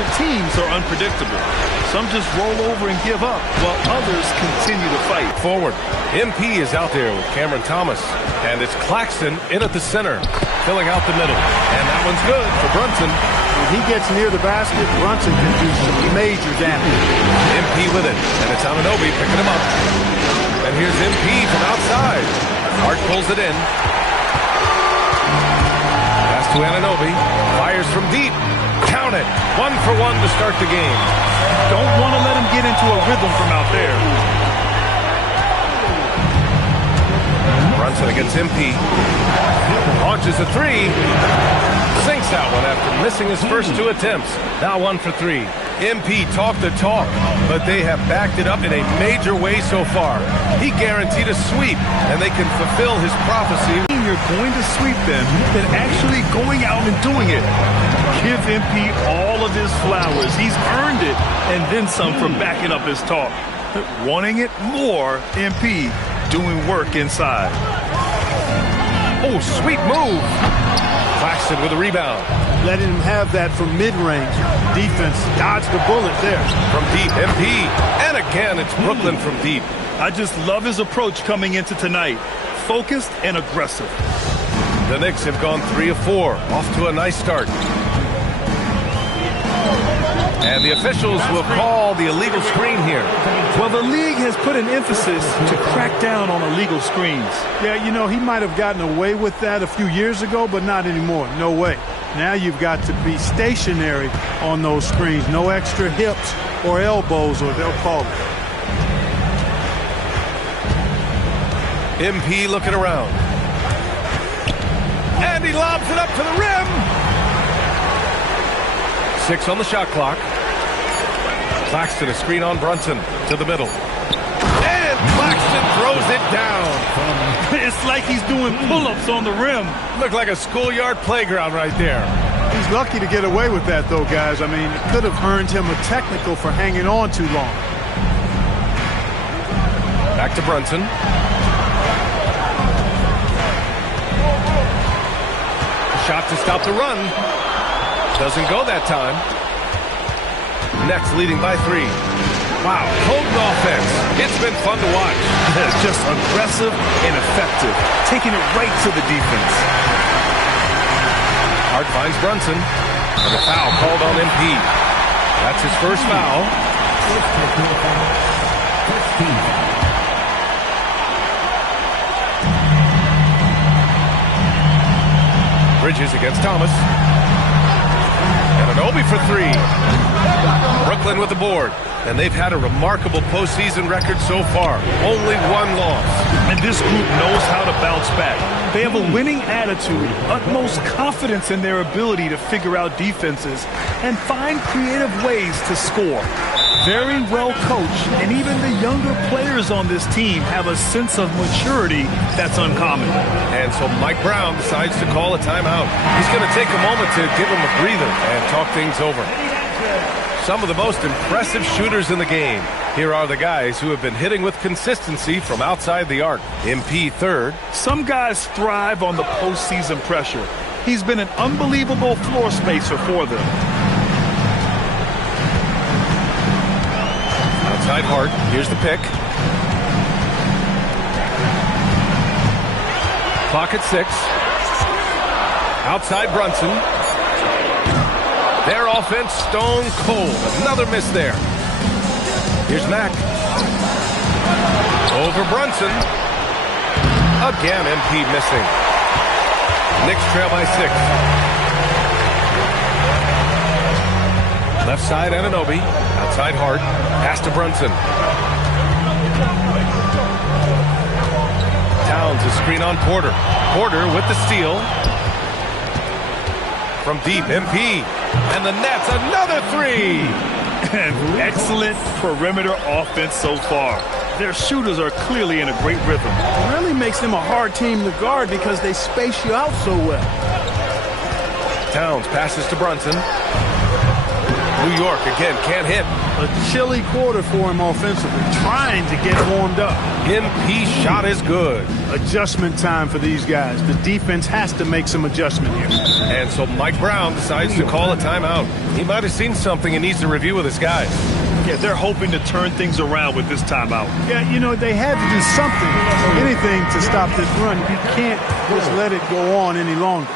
different teams are unpredictable. Some just roll over and give up, while others continue to fight. Forward. MP is out there with Cameron Thomas. And it's Claxton in at the center, filling out the middle. And that one's good for Brunson. When he gets near the basket, Brunson can do some major damage. MP with it. And it's Anunoby picking him up. And here's MP from outside. Hart pulls it in. Pass to Anunoby. Fires from deep. Count it. 1 for 1 to start the game. Don't want to let him get into a rhythm from out there. Brunson against MP. Launches a three. Sinks that one after missing his first 2 attempts. Now 1 for 3. MP talked the talk, but they have backed it up in a major way so far. He guaranteed a sweep, and they can fulfill his prophecy. You're going to sweep them, than actually going out and doing it. Give MP all of his flowers. He's earned it, and then some for backing up his talk. Wanting it more, MP doing work inside. Oh, sweet move. Claxton with a rebound. Letting him have that from mid-range. Defense dodged the bullet there. From deep, MP. And again, it's Brooklyn from deep. I just love his approach coming into tonight. Focused and aggressive. The Knicks have gone 3 of 4. Off to a nice start. And the officials will call the illegal screen here. Well, the league has put an emphasis to crack down on illegal screens. Yeah, you know, he might have gotten away with that a few years ago, but not anymore. No way. Now you've got to be stationary on those screens. No extra hips or elbows, or they'll call it. MP looking around. And he lobs it up to the rim. 6 on the shot clock. Claxton, a screen on Brunson to the middle. And Claxton throws it down. It's like he's doing pull-ups on the rim. Looked like a schoolyard playground right there. He's lucky to get away with that, though, guys. I mean, it could have earned him a technical for hanging on too long. Back to Brunson. Shot to stop the run. Doesn't go that time. Nets leading by 3. Wow, potent offense. It's been fun to watch. Just aggressive and effective. Taking it right to the defense. Hart finds Brunson. And a foul called on MP. That's his first foul. Bridges against Thomas. And Anunoby for 3. Brooklyn with the board. And they've had a remarkable postseason record so far. Only 1 loss. And this group knows how to bounce back. They have a winning attitude, utmost confidence in their ability to figure out defenses and find creative ways to score. Very well coached, and even the younger players on this team have a sense of maturity that's uncommon. And so Mike Brown decides to call a timeout. He's going to take a moment to give him a breather and talk things over. Some of the most impressive shooters in the game. Here are the guys who have been hitting with consistency from outside the arc. MP third. Some guys thrive on the postseason pressure. He's been an unbelievable floor spacer for them. Outside Hart. Here's the pick. Clock at 6. Outside Brunson. Their offense stone cold. Another miss there. Here's Mack. Over Brunson. Again, MP missing. Knicks trail by 6. Left side, Anunoby. Outside Hart. Pass to Brunson. Towns a screen on Porter. Porter with the steal. From deep, MP. And the Nets, another 3. And excellent perimeter offense so far. Their shooters are clearly in a great rhythm. It really makes them a hard team to guard because they space you out so well. Towns passes to Brunson. New York again can't hit. A chilly quarter for him offensively, trying to get warmed up. MP shot is good. Adjustment time for these guys. The defense has to make some adjustment here. And so Mike Brown decides to call a timeout. He might have seen something and needs to review with his guys. Yeah, they're hoping to turn things around with this timeout. Yeah, you know, they had to do something, anything to stop this run. You can't just let it go on any longer.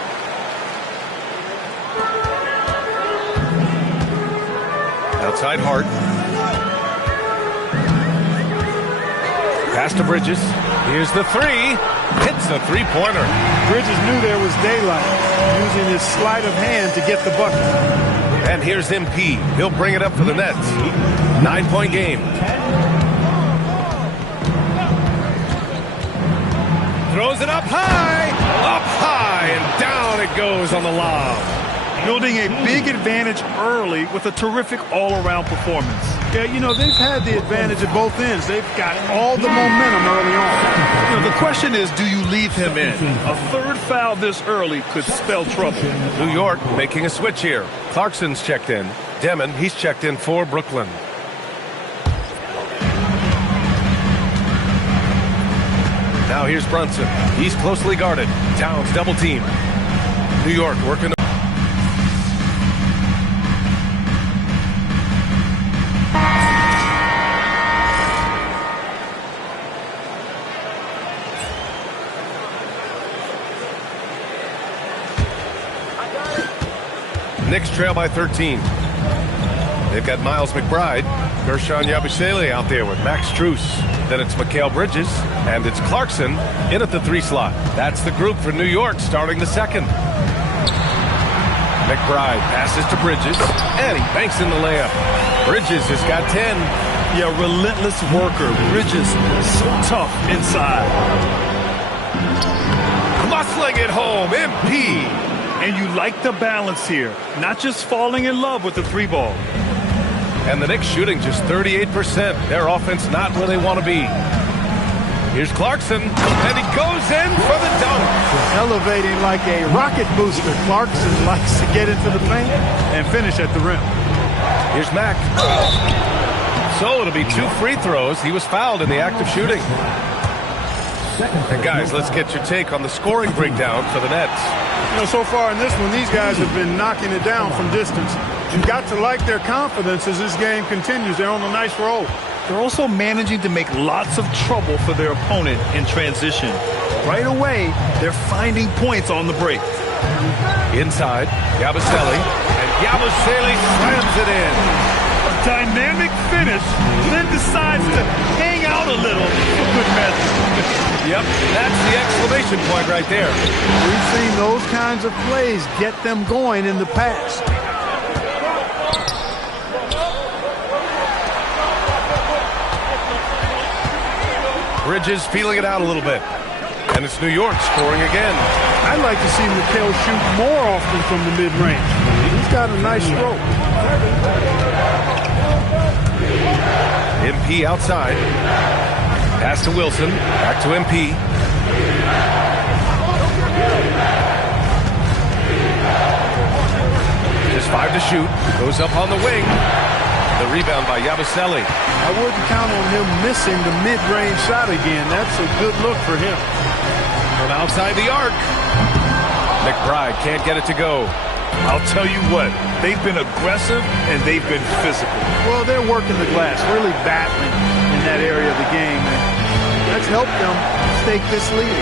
Outside Hart. Pass to Bridges. Here's the three. Hits a three-pointer. Bridges knew there was daylight, using his sleight of hand to get the bucket. And here's MP. He'll bring it up for the Nets. 9-point game. Throws it up high, and down it goes on the lob. Building a big advantage early with a terrific all-around performance. Yeah, you know, they've had the advantage at both ends. They've got all the momentum early on. You know, the question is, do you leave him in? A third foul this early could spell trouble. New York making a switch here. Clarkson's checked in. Demon, he's checked in for Brooklyn. Now here's Brunson. He's closely guarded. Towns double team. New York working. Knicks trail by 13. They've got Miles McBride, Gershon Yabusele out there with Max Strus. Then it's Mikal Bridges, and it's Clarkson in at the 3 slot. That's the group for New York starting the second. McBride passes to Bridges, and he banks in the layup. Bridges has got 10. Yeah, relentless worker. Bridges, so tough inside. Muscling it home, MP. And you like the balance here, not just falling in love with the 3 ball. And the Knicks shooting just 38%. Their offense not where they want to be. Here's Clarkson, and he goes in for the dunk. Elevating like a rocket booster. Clarkson likes to get into the paint and finish at the rim. Here's Mack. So it'll be 2 free throws. He was fouled in the act of shooting. And guys, let's get your take on the scoring breakdown for the Nets. You know, so far in this one, these guys have been knocking it down from distance. You've got to like their confidence as this game continues. They're on a nice roll. They're also managing to make lots of trouble for their opponent in transition. Right away, they're finding points on the break. Inside, Yabusele, and Yabusele slams it in. A dynamic finish, then decides to hang out a little for good measure. Yep, that's the exclamation point right there. We've seen those kinds of plays get them going in the past. Bridges feeling it out a little bit. And it's New York scoring again. I'd like to see Mikal shoot more often from the mid-range. He's got a nice stroke. MP outside. Pass to Wilson. Back to MP. Just 5 to shoot. Goes up on the wing. The rebound by Yabusele. I wouldn't count on him missing the mid-range shot again. That's a good look for him. From outside the arc. McBride can't get it to go. I'll tell you what, they've been aggressive and they've been physical. Well, they're working the glass, really battling in that area of the game. And that's helped them stake this lead.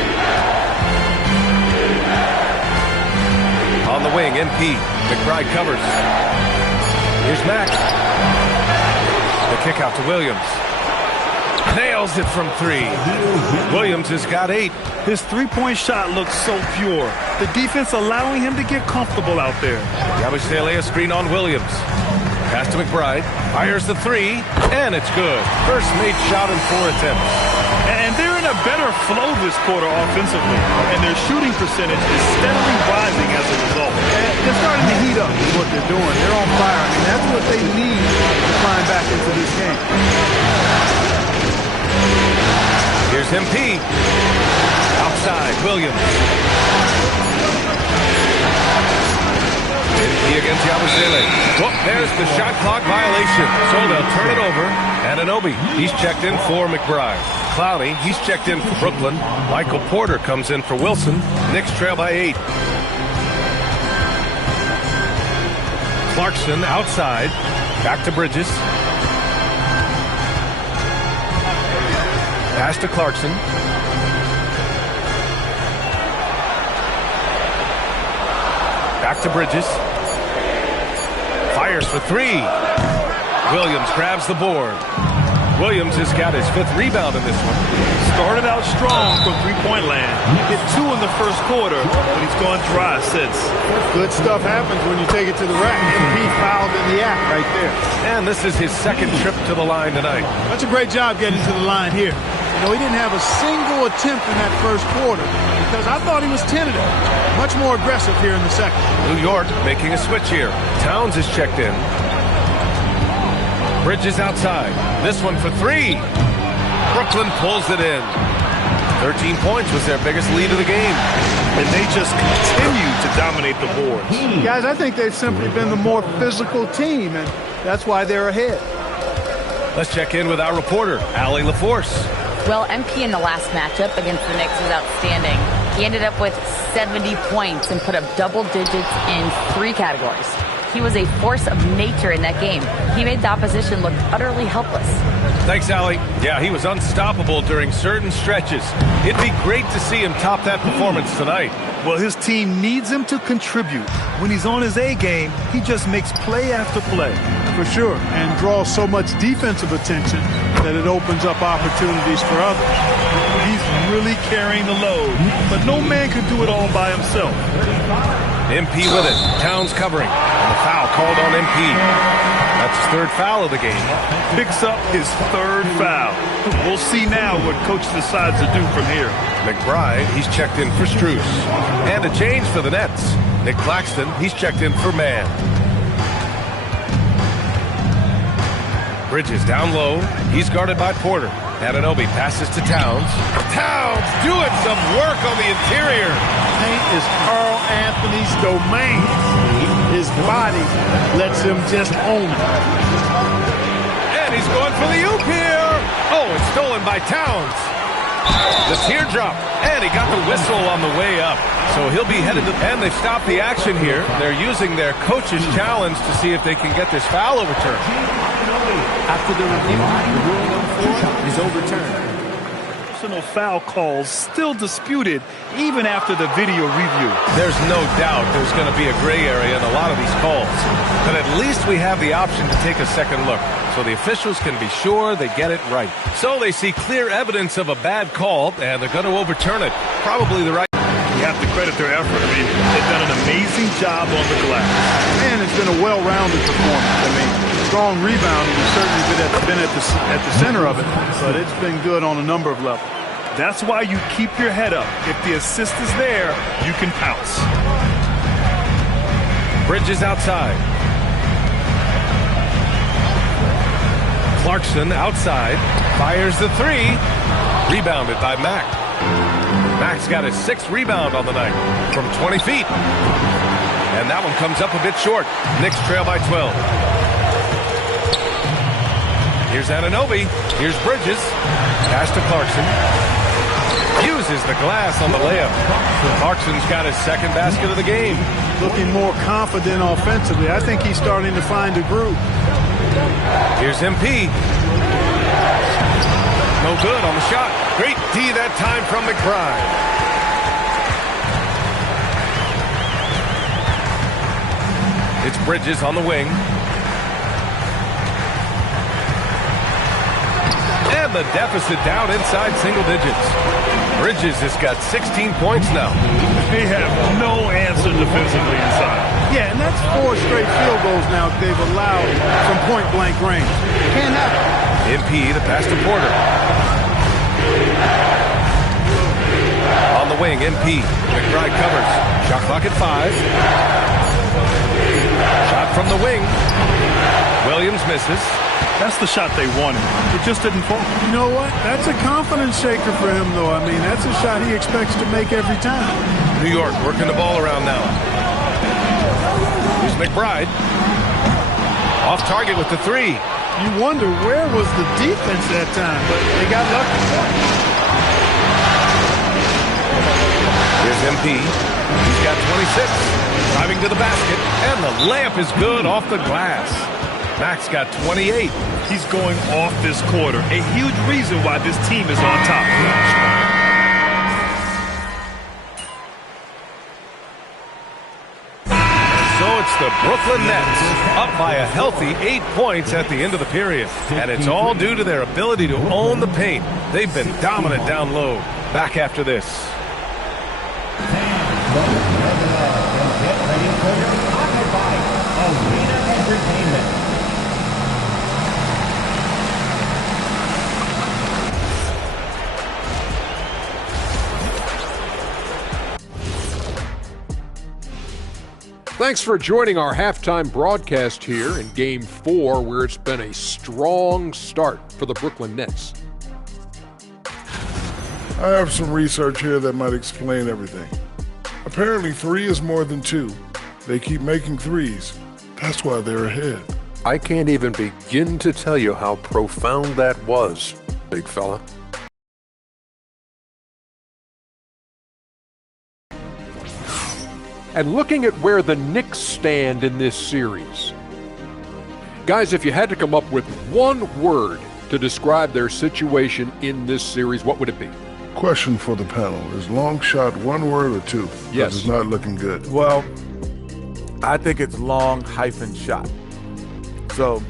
On the wing, MP. McBride covers. Here's Mack. The kick out to Williams. Nails it from 3. Williams has got 8. His three-point shot looks so pure. The defense allowing him to get comfortable out there. Yabusele a screen on Williams. Pass to McBride. Fires the 3, and it's good. First made shot in 4 attempts. And they're in a better flow this quarter offensively. And their shooting percentage is steadily rising as a result. And they're starting to heat up is what they're doing. They're on fire. I mean, that's what they need to climb back into this game. Here's MP. Outside, Williams. MP against Yabusele. Well, there's the shot clock violation. So they'll turn it over. And Anunoby, he's checked in for McBride. Clowney, he's checked in for Brooklyn. Michael Porter comes in for Wilson. Knicks trail by 8. Clarkson outside. Back to Bridges. Pass to Clarkson. Back to Bridges. Fires for three. Williams grabs the board. Williams has got his 5th rebound in this one. Started out strong from three-point land. Hit 2 in the first quarter, but he's gone dry since. Good stuff happens when you take it to the rack. MP fouled in the act right there. And this is his 2nd trip to the line tonight. That's a great job getting to the line here. You know, he didn't have a single attempt in that first quarter because I thought he was tentative. Much more aggressive here in the second. New York making a switch here. Towns is checked in. Bridges outside. This one for 3. Brooklyn pulls it in. 13 points was their biggest lead of the game. And they just continue to dominate the boards. Guys, I think they've simply been the more physical team, and that's why they're ahead. Let's check in with our reporter, Allie LaForce. Well, MP in the last matchup against the Knicks was outstanding. He ended up with 70 points and put up double digits in 3 categories. He was a force of nature in that game. He made the opposition look utterly helpless. Thanks, Allie. Yeah, he was unstoppable during certain stretches. It'd be great to see him top that performance tonight. Well, his team needs him to contribute. When he's on his A game, he just makes play after play. For sure, and draws so much defensive attention that it opens up opportunities for others. He's really carrying the load, but no man can do it all by himself. MP with it. Towns covering. And the foul called on MP. That's his 3rd foul of the game. Picks up his 3rd foul. We'll see now what coach decides to do from here. McBride, he's checked in for Strus. And a change for the Nets. Nick Claxton, he's checked in for Mann. Bridges down low. He's guarded by Porter. Anunoby passes to Towns. Towns doing some work on the interior. Paint is Carl Anthony's domain. His body lets him just own it. And he's going for the oop here. Oh, it's stolen by Towns. The teardrop. And he got the whistle on the way up. So he'll be headed to... And they've stopped the action here. They're using their coach's challenge to see if they can get this foul overturned. After the review, the ruling on the floor is overturned. Personal foul calls still disputed even after the video review. There's no doubt there's going to be a gray area in a lot of these calls. But at least we have the option to take a second look, so the officials can be sure they get it right. So they see clear evidence of a bad call, and they're going to overturn it. Probably the right... You have to credit their effort. I mean, they've done an amazing job on the glass. And it's been a well-rounded performance. I mean, strong rebounding has certainly been at the center of it, but it's been good on a number of levels. That's why you keep your head up. If the assist is there, you can pounce. Bridges outside. Clarkson outside. Fires the 3. Rebounded by Mack. Mack's got his 6th rebound on the night from 20 feet. And that one comes up a bit short. Knicks trail by 12. Here's Anunoby. Here's Bridges. Pass to Clarkson. Uses the glass on the layup. Clarkson's got his 2nd basket of the game. Looking more confident offensively. I think he's starting to find a groove. Here's MP. No good on the shot. Great D that time from McBride. It's Bridges on the wing. And the deficit down inside single digits. Bridges has got 16 points now. They have no answer defensively inside. Yeah, and that's 4 straight field goals now they've allowed from point-blank range. Can't happen. MP, the pass to Porter. On the wing, MP. McBride covers. Shot clock at 5. Shot from the wing. Williams misses. That's the shot they wanted. It just didn't fall. You know what? That's a confidence shaker for him, though. I mean, that's a shot he expects to make every time. New York working the ball around now. Here's McBride. Off target with the 3. You wonder where was the defense that time, but they got lucky. Here's MP. He's got 26. Driving to the basket, and the layup is good off the glass. Max got 28. He's going off this quarter. A huge reason why this team is on top. So it's the Brooklyn Nets up by a healthy 8 points at the end of the period. And it's all due to their ability to own the paint. They've been dominant down low. Back after this. Thanks for joining our halftime broadcast here in Game 4, where it's been a strong start for the Brooklyn Nets. I have some research here that might explain everything. Apparently 3 is more than 2. They keep making threes. That's why they're ahead. I can't even begin to tell you how profound that was, big fella. And looking at where the Knicks stand in this series. Guys, if you had to come up with one word to describe their situation in this series, what would it be? Question for the panel. Is long shot one word or 2? Yes. It's not looking good. Well, I think it's long hyphen shot. So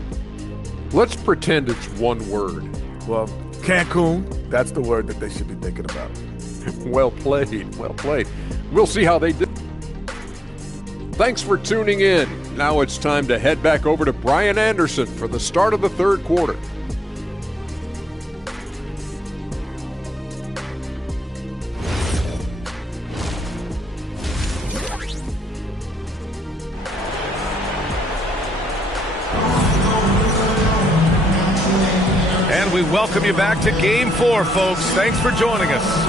let's pretend it's one word. Well, Cancun, that's the word that they should be thinking about. Well played, well played. We'll see how they do. Thanks for tuning in. Now it's time to head back over to Brian Anderson for the start of the third quarter. And we welcome you back to Game 4, folks. Thanks for joining us.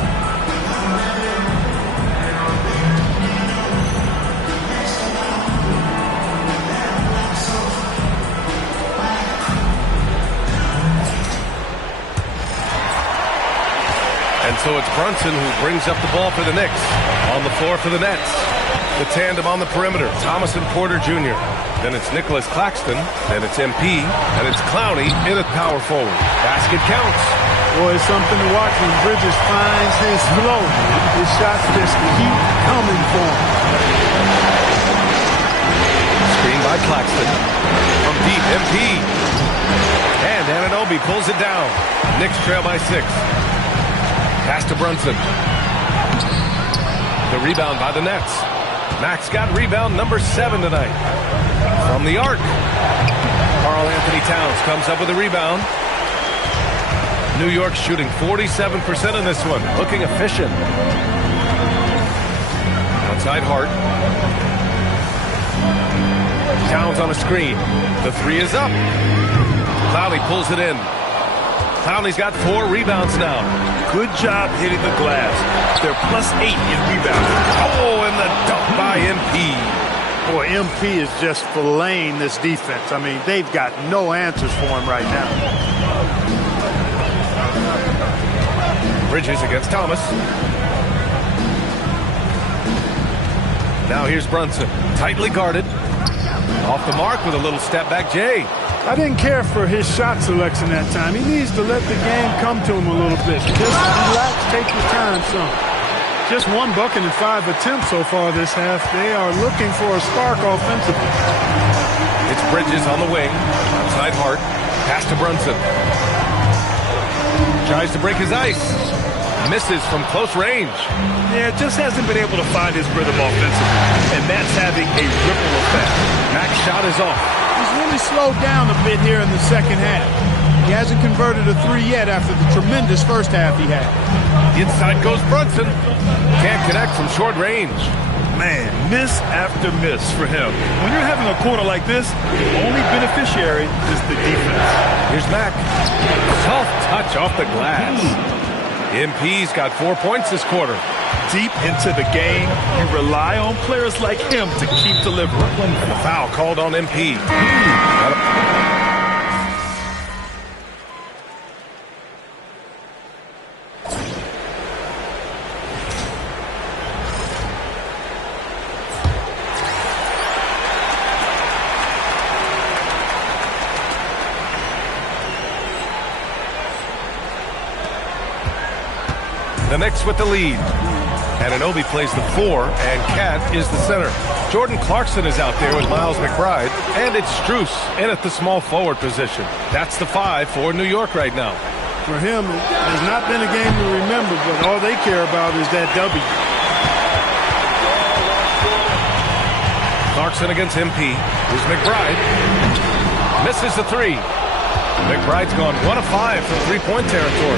And so it's Brunson who brings up the ball for the Knicks. On the floor for the Nets. The tandem on the perimeter, Thomas and Porter Jr. Then it's Nicholas Claxton. Then it's MP. And it's Clowney in at power forward. Basket counts. Boy, it's something to watch when Bridges finds his flow. His shots just keep coming for him. Screen by Claxton. From deep, MP. And Anunoby pulls it down. Knicks trail by 6. Pass to Brunson. The rebound by the Nets. Max got rebound number 7 tonight. From the arc. Karl Anthony Towns comes up with a rebound. New York shooting 47% in this one. Looking efficient. Outside Hart. Towns on a screen. The 3 is up. Clowney pulls it in. Clowney's got 4 rebounds now. Good job hitting the glass. They're +8 in rebounding. Oh, and the dunk by MP. Boy, MP is just filleting this defense. I mean, they've got no answers for him right now. Bridges against Thomas. Now here's Brunson. Tightly guarded. Off the mark with a little step back Jay. I didn't care for his shot selection that time. He needs to let the game come to him a little bit. Just relax, take your time some. Just 1 bucket in 5 attempts so far this half. They are looking for a spark offensively. It's Bridges on the wing. Outside Hart. Pass to Brunson. Tries to break his ice. Misses from close range. Yeah, just hasn't been able to find his rhythm offensively. And that's having a ripple effect. Max shot is off. He's really slowed down a bit here in the second half. He hasn't converted a 3 yet after the tremendous first half he had. Inside goes Brunson. Can't connect from short range. Man, miss after miss for him. When you're having a quarter like this, the only beneficiary is the defense. Here's Mac. Soft touch off the glass. MP's got 4 points this quarter. Deep into the game, you rely on players like him to keep delivering. And the foul called on MP. The Knicks with the lead. Anunoby plays the 4, and Cat is the center. Jordan Clarkson is out there with Miles McBride, and it's Strus in at the small forward position. That's the 5 for New York right now. For him, it has not been a game to remember, but all they care about is that W. Clarkson against MP. Here's McBride. Misses the 3. McBride's gone 1 of 5 from three-point territory.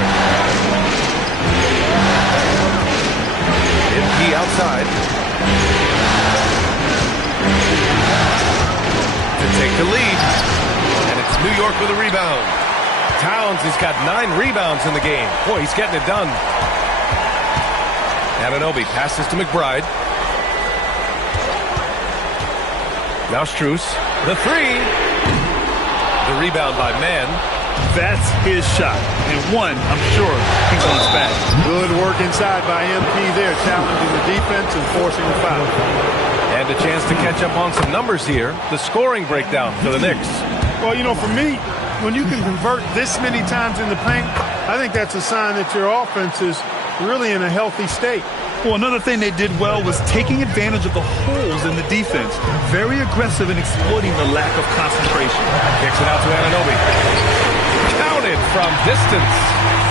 MP outside. To take the lead. And it's New York with a rebound. Towns has got 9 rebounds in the game. Boy, he's getting it done. Anunoby passes to McBride. Now Strus. The 3. The rebound by Mann. That's his shot. And one, I'm sure, he's on his back. Good work inside by MP there, challenging the defense and forcing the foul. And a chance to catch up on some numbers here. The scoring breakdown for the Knicks. Well, you know, for me, when you can convert this many times in the paint, I think that's a sign that your offense is really in a healthy state. Well, another thing they did well was taking advantage of the holes in the defense. Very aggressive in exploiting the lack of concentration. Kicks it out to Anunoby. Counted from distance.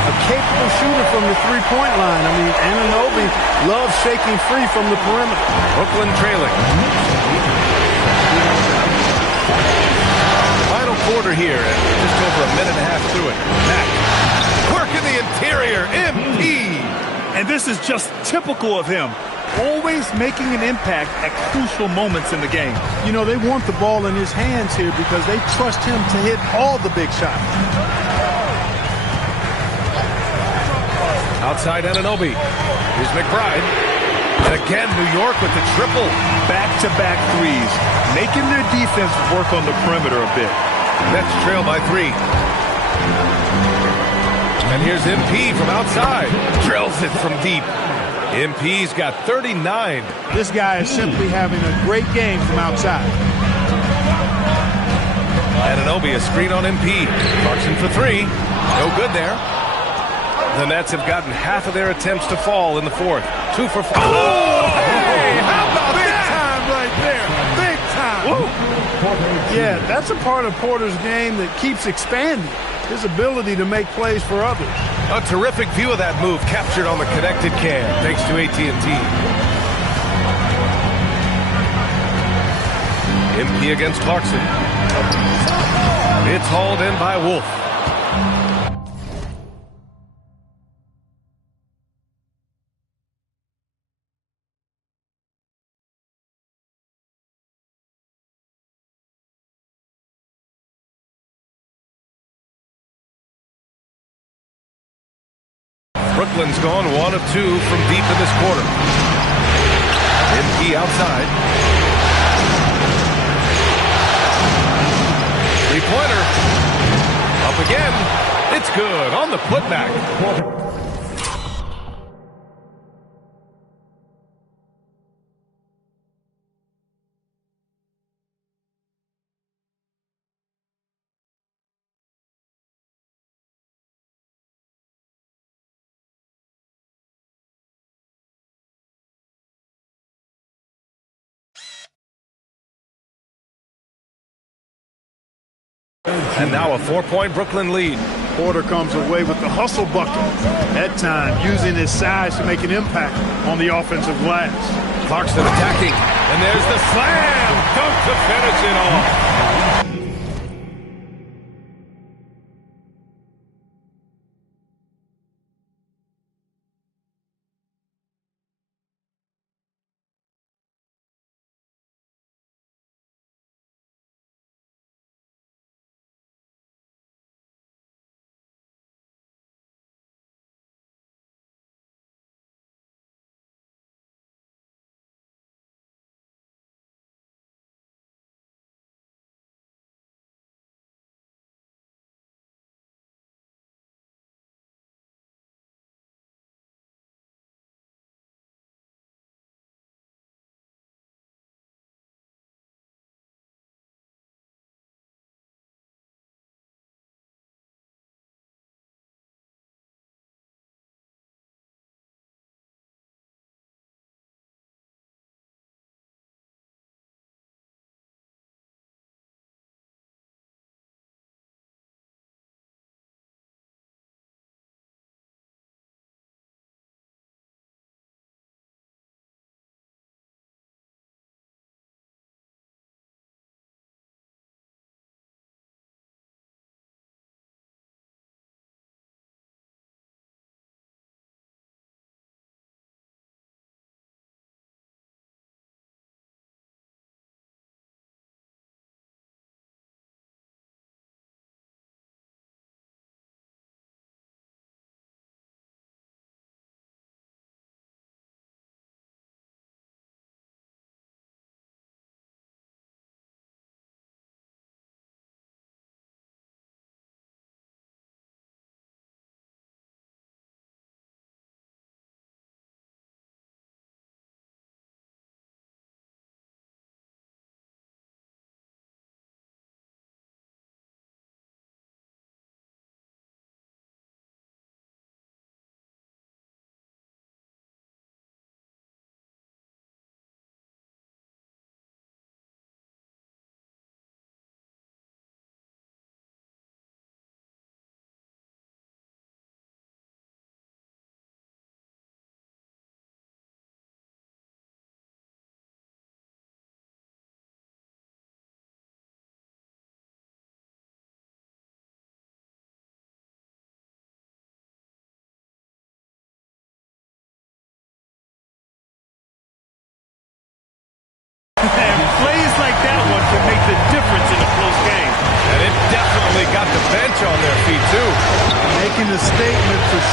A capable shooter from the three-point line. I mean, Anunoby loves shaking free from the perimeter. Brooklyn trailing. Final quarter here, and just over a minute and a half through it. Mack. Work in the interior. MP. And this is just typical of him. Always making an impact at crucial moments in the game. You know, they want the ball in his hands here because they trust him to hit all the big shots. Outside Anunoby. Here's McBride. And again, New York with the triple. Back-to-back threes, making their defense work on the perimeter a bit. Nets trail by 3. And here's MP from outside. Drills it from deep. MP's got 39. This guy is simply having a great game from outside. Anunoby, a screen on MP. Clarkson for 3. No good there. The Nets have gotten half of their attempts to fall in the 4th. 2 for 4. Oh, hey, how about Big that? time right there. Big time. Woo. Yeah, that's a part of Porter's game that keeps expanding. His ability to make plays for others. A terrific view of that move captured on the connected cam, thanks to AT&T. MP against Clarkson. It's hauled in by Wolf. Brooklyn's gone 1 of 2 from deep in this quarter. MP outside. Three-pointer. Up again. It's good on the putback. And now a 4-point Brooklyn lead. Porter comes away with the hustle bucket. That time using his size to make an impact on the offensive glass. Clarkson attacking. And there's the slam. Dunk to finish it off.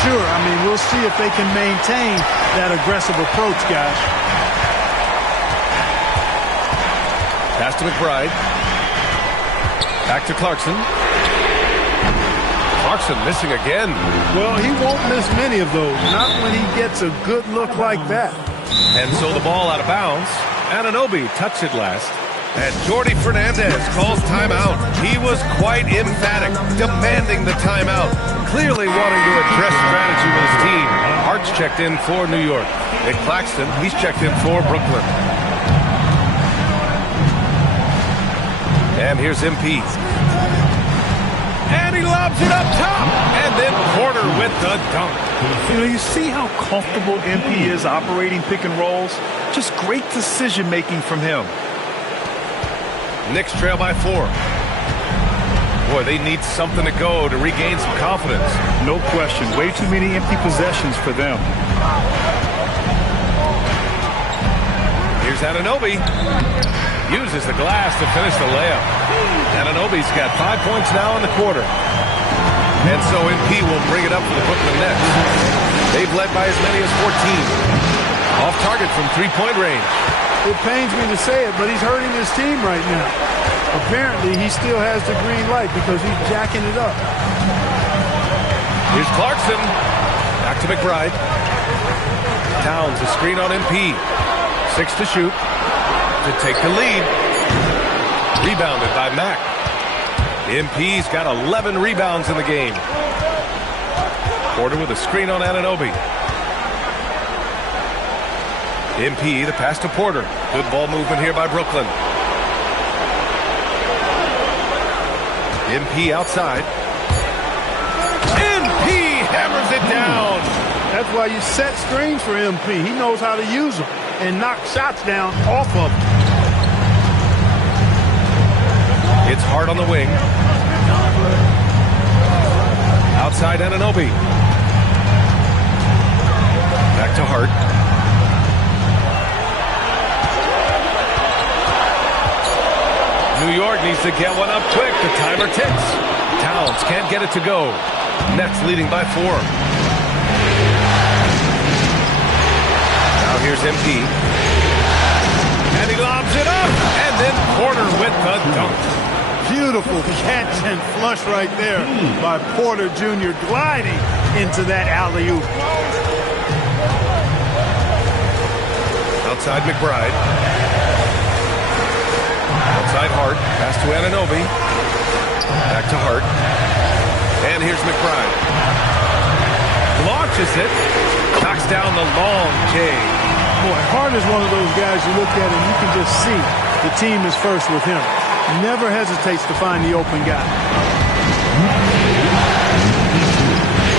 sure. I mean, we'll see if they can maintain that aggressive approach, guys. Pass to McBride. Back to Clarkson. Clarkson missing again. Well, he won't miss many of those. Not when he gets a good look like that. And so the ball out of bounds. Anunoby touched it last. And Jordi Fernandez calls timeout. He was quite emphatic, demanding the timeout. Clearly wanting to address strategy with his team. Hart's checked in for New York. Nick Claxton, he's checked in for Brooklyn. And here's MP. And he lobs it up top. And then Porter with the dunk. You know, you see how comfortable MP is operating pick and rolls? Just great decision-making from him. Knicks trail by 4. Boy, they need something to go to regain some confidence. No question. Way too many empty possessions for them. Here's Anunoby. Uses the glass to finish the layup. Anunoby's got 5 points now in the quarter. And so MP will bring it up for the Brooklyn Nets. They've led by as many as 14. Off target from three-point range. It pains me to say it, but he's hurting his team right now. Apparently, he still has the green light because he's jacking it up. Here's Clarkson. Back to McBride. Towns, a screen on MP. 6 to shoot. To take the lead. Rebounded by Mack. MP's got 11 rebounds in the game. Porter with a screen on Anunoby. MP, the pass to Porter. Good ball movement here by Brooklyn. MP outside. MP hammers it down. That's why you set screens for MP. He knows how to use them and knock shots down off of them. It's Hart on the wing. Outside Anunoby. Back to Hart. New York needs to get one up quick. The timer ticks. Towns can't get it to go. Nets leading by 4. Now here's MP. And he lobs it up. And then Porter with the dunk. Beautiful catch and flush right there by Porter Jr. gliding into that alley-oop. Outside McBride. Outside Hart. Pass to Anunoby. Back to Hart. And here's McBride. Launches it. Knocks down the long J. Boy, Hart is one of those guys you look at and you can just see the team is first with him. Never hesitates to find the open guy.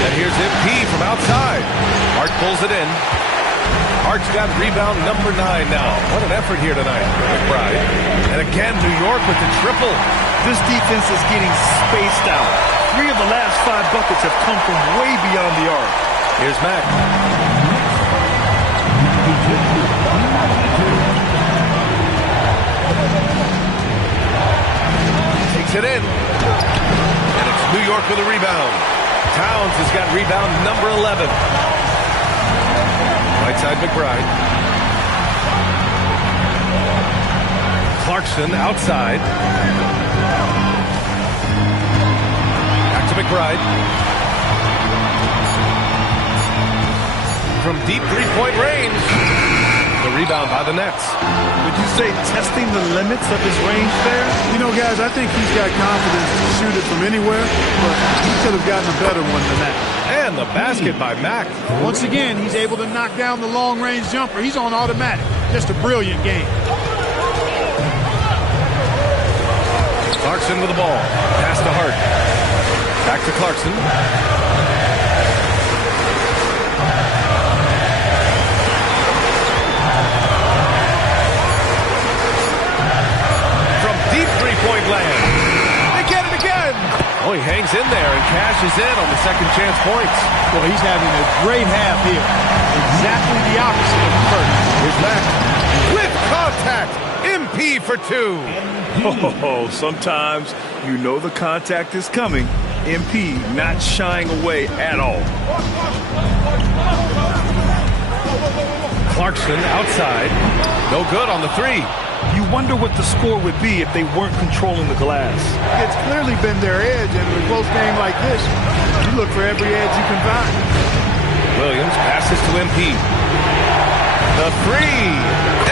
And here's MP from outside. Hart pulls it in. Hart's got rebound number 9 now. What an effort here tonight, McBride. And again, New York with the triple. This defense is getting spaced out. 3 of the last 5 buckets have come from way beyond the arc. Here's Mack. Takes it in. And it's New York with a rebound. Towns has got rebound number 11. Right side McBride. Clarkson outside. Back to McBride. From deep three-point range. The rebound by the Nets. Would you say testing the limits of his range there? You know, guys, I think he's got confidence to shoot it from anywhere, but he could have gotten a better one than that. And the basket by Mack. Once again, he's able to knock down the long-range jumper. He's on automatic. Just a brilliant game. Clarkson with the ball. Pass to Hart. Back to Clarkson. From deep three-point land. They get it again. Oh, he hangs in there and cashes in on the second chance points. Well, he's having a great half here. Exactly the opposite of the first. Here's Mack. With contact. MP for 2. Oh, sometimes you know the contact is coming MP not shying away at all. Clarkson outside. No good on the three. You wonder what the score would be if they weren't controlling the glass. It's clearly been their edge, and in a close game like this, you look for every edge you can find. Williams passes to MP. The three.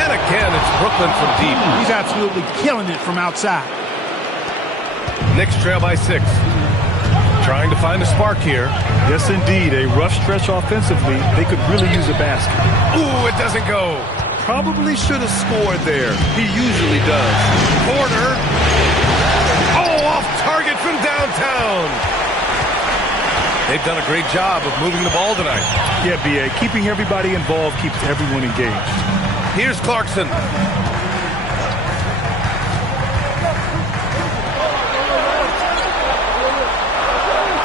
And again, it's Brooklyn from deep. He's absolutely killing it from outside. Knicks trail by 6. Trying to find a spark here. Yes, indeed. A rough stretch offensively. They could really use a basket. Ooh, it doesn't go. Probably should have scored there. He usually does. Porter. Oh, off target from downtown. They've done a great job of moving the ball tonight. Yeah, B.A. Keeping everybody involved keeps everyone engaged. Here's Clarkson.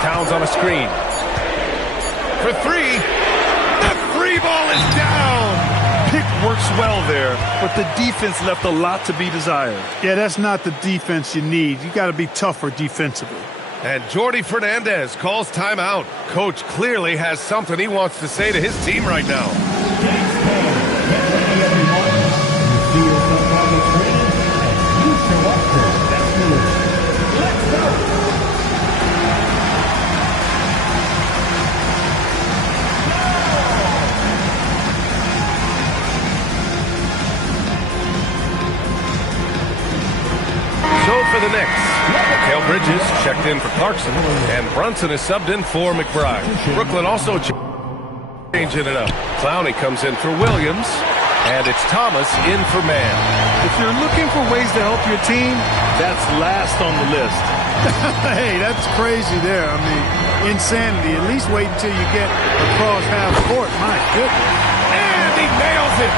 Towns on a screen. For three. The free ball is down. Pick works well there, but the defense left a lot to be desired. Yeah, that's not the defense you need. You got to be tougher defensively. And Jordi Fernandez calls timeout. Coach clearly has something he wants to say to his team right now. So for the Knicks, Mikal Bridges checked in for Clarkson, and Brunson is subbed in for McBride. Brooklyn also changing it up. Clowney comes in for Williams, and it's Thomas in for Mann. If you're looking for ways to help your team, that's last on the list. Hey, that's crazy there. I mean, insanity. At least wait until you get across half court. My goodness. And he nails it.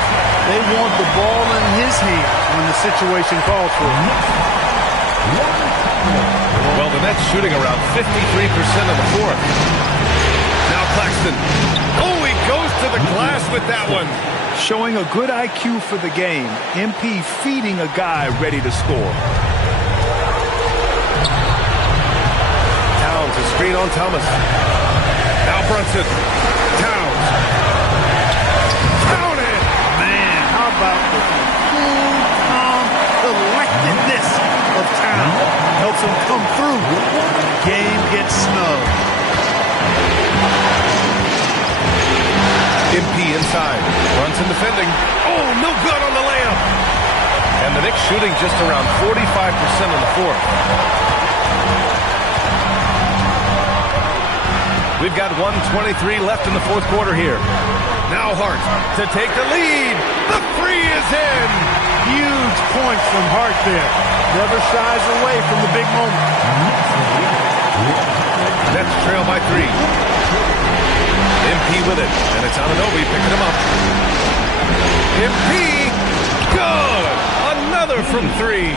They want the ball in his hands when the situation calls for it. Well, the Nets shooting around 53% in the fourth. Now Claxton. Oh, he goes to the glass with that one. Showing a good IQ for the game. MP feeding a guy ready to score. Towns, a screen on Thomas. Now Brunson. Towns. Count it. Man, how about the cool, calm, collectedness of Towns? Helps him come through. Game gets snug. MP inside. Brunson defending. Oh, no good on the layup. And the Knicks shooting just around 45% in the fourth. We've got 1:23 left in the fourth quarter here. Now Hart to take the lead. The three is in. Huge points from Hart there. Never shies away from the big moment. Nets trail by 3. MP with it, and it's Anunoby picking him up. MP, good! Another from 3.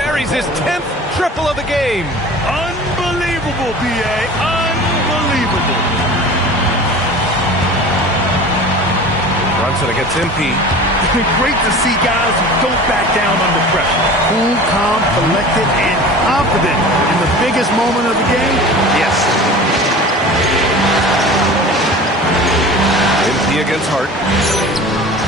Buries his 10th triple of the game. Unbelievable, B.A. Unbelievable. Brunson against MP. Great to see guys who don't back down under pressure. Cool, calm, collected, and confident in the biggest moment of the game. Yes. MP against Hart.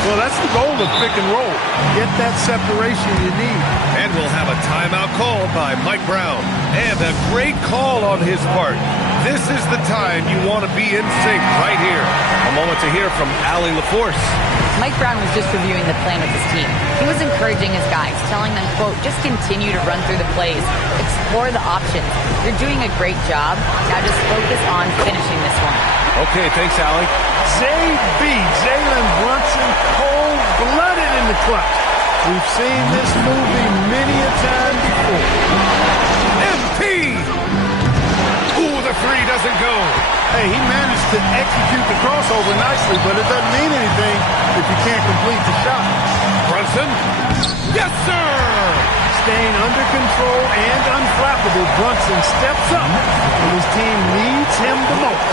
Well, that's the goal of pick and roll. Get that separation you need. And we'll have a timeout called by Mike Brown. And a great call on his part. This is the time you want to be in sync right here. A moment to hear from Allie LaForce. Mike Brown was just reviewing the plan with his team. He was encouraging his guys, telling them, quote, just continue to run through the plays, explore the options. You're doing a great job. Now just focus on finishing this one. Okay, thanks, Allie. JB, Jalen Brunson, cold-blooded in the clutch. We've seen this movie many a time before. MP! Ooh, the three doesn't go. Hey, he managed to execute the crossover nicely, but it doesn't mean anything if you can't complete the shot. Brunson? Yes, sir! Staying under control and unflappable, Brunson steps up when his team needs him the most.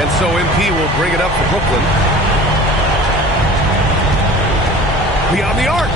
And so MP will bring it up for Brooklyn. Beyond the arc.